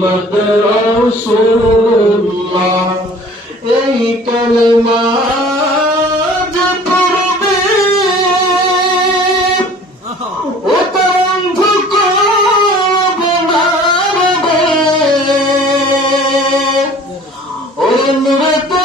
মোহাম্মদ রসুল্লাহ এই কলমা Remember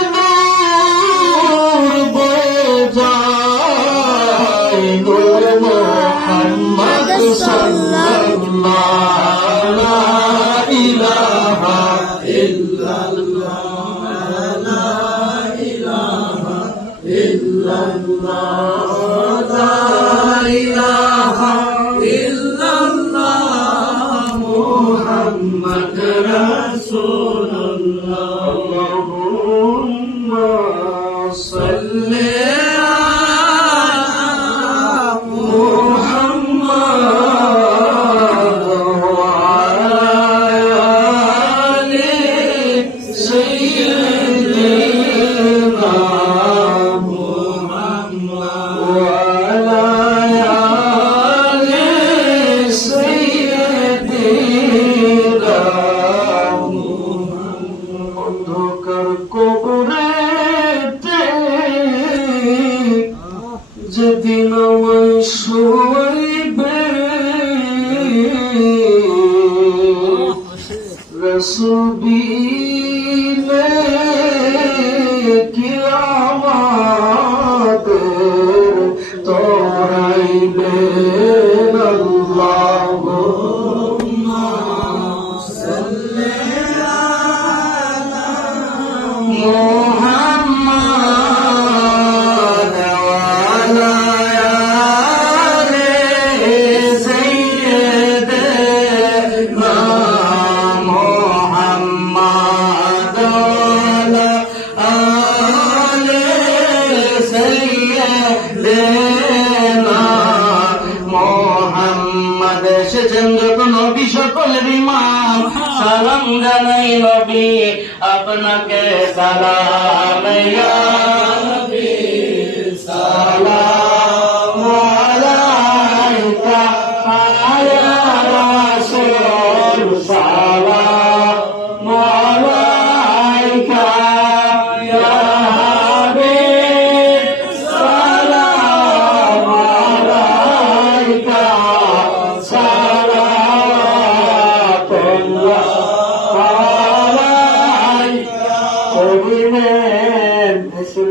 صلي যেদিন আমায় শোয়াইবে রসুল सलाम जनाई नबी अपना के सलाम या नबी सलाम।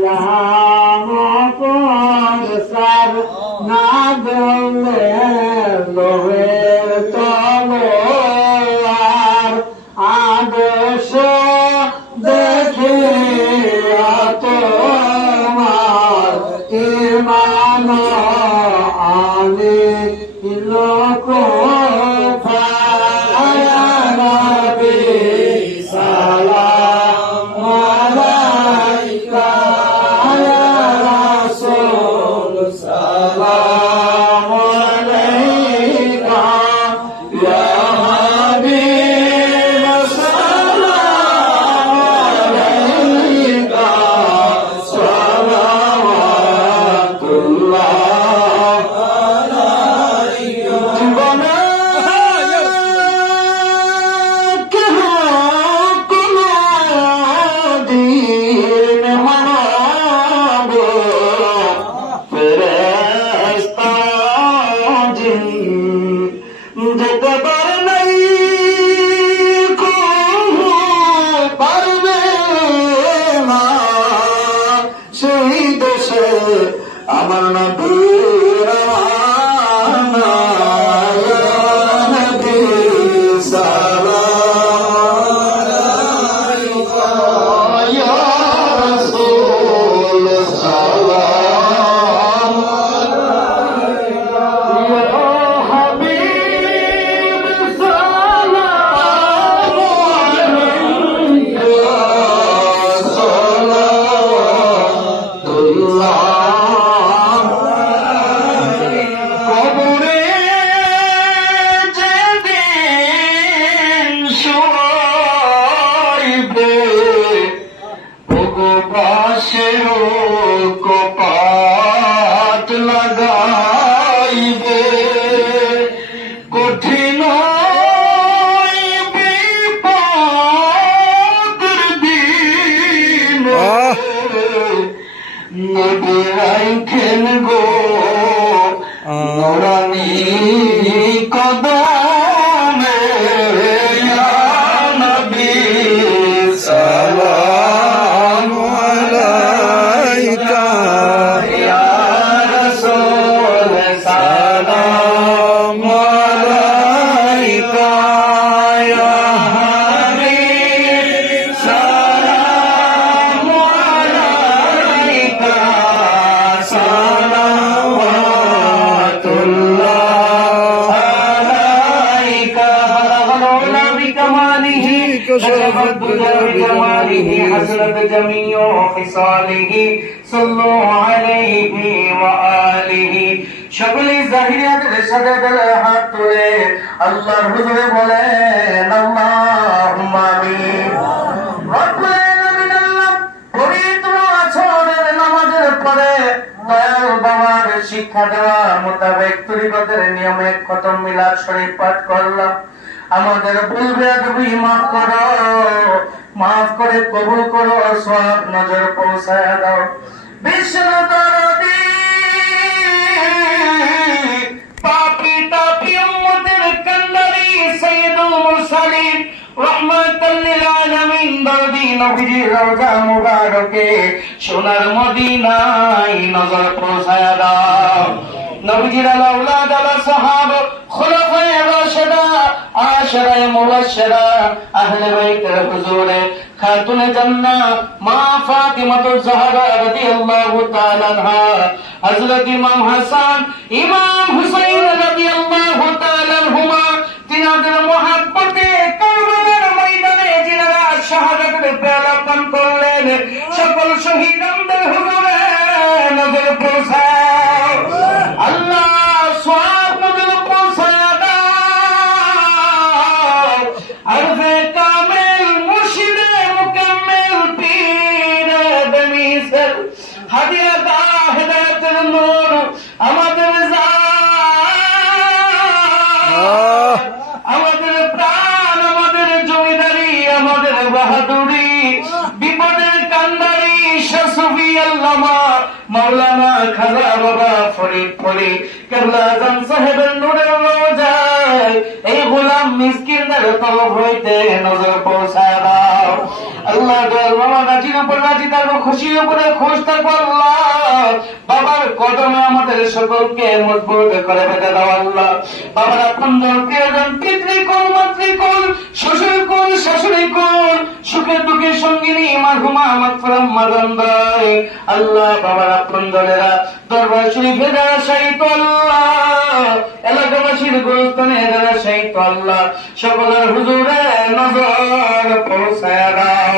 গোলাম সার না গলে দেখে তোমার ইমানা। আমার নাম কপাল বিকমালিহি كشفت الدجى بجماله حسنت جميع خصاله صلوا عليه وآله সকলে জাহিরিয়াতের সাথে গেলে হাত তুলে আল্লাহর হুজুরে বলেন আল্লাহুম্মা আমিন রব্বুল আলামিন আল্লাহ পবিত্র আছরের নামাজের পরে দয়াল বাবার শিক্ষা দেওয়া মোতাবেক তরিকতের নিয়মে খতম মিলাদ শরীফ পাঠ করলাম আমাদের ভুল বেয়াদবি মাফ করো, মাফ করে কবুল করো সব নজর পৌঁছায় দাও। দরদি পাপি তাপি উম্মতের মুরসালিন সোনার মদিনায় নজর দাও। আশরায়ে মুবাশশিরা, আহলে বাইতের হুজুরে, খাতুনে জান্নাত, মা ফাতিমাতুজ জাহরা রাদিয়াল্লাহু তাআলা আনহা, হযরত ইমাম হাসান, ইমাম হুসাইন রাদিয়াল্লাহু তাআলা আনহুমা, তিনাদের মহাব্বতে কারবালার ময়দানে যিনারা শাহাদাতের পেয়ালা পান করলেন, সকল শহীদদের হুজুরে, নজর পৌঁছাও খাজা বাবা ফরিদ ফরি। কেবলা সাহেবের এই মিসকিনদের হইতে নজর আল্লাহ দয়াল বাবা রাজির উপর রাজি উপরে খুশ আল্লাহ। বাবার কদমে আমাদের সকলকে মজবুত করে বেঁধে দাও আল্লাহ। বাবার আপন প্রিয়জন পিতৃকুল, মাতৃকুল শ্বশুর কুল শাশুড়ি সুখে দুঃখে সঙ্গিনী মারহুমা মাতফরাম মাদান্দায় আল্লাহ, বাবার আপন দলেরা, দরবার শরীফে যারা শাহিত আল্লাহ, এলাকাবাসীর গুরুস্থানে যারা শাহিত আল্লাহ, সকলের হুজুরে নজর পৌঁছায় দাও।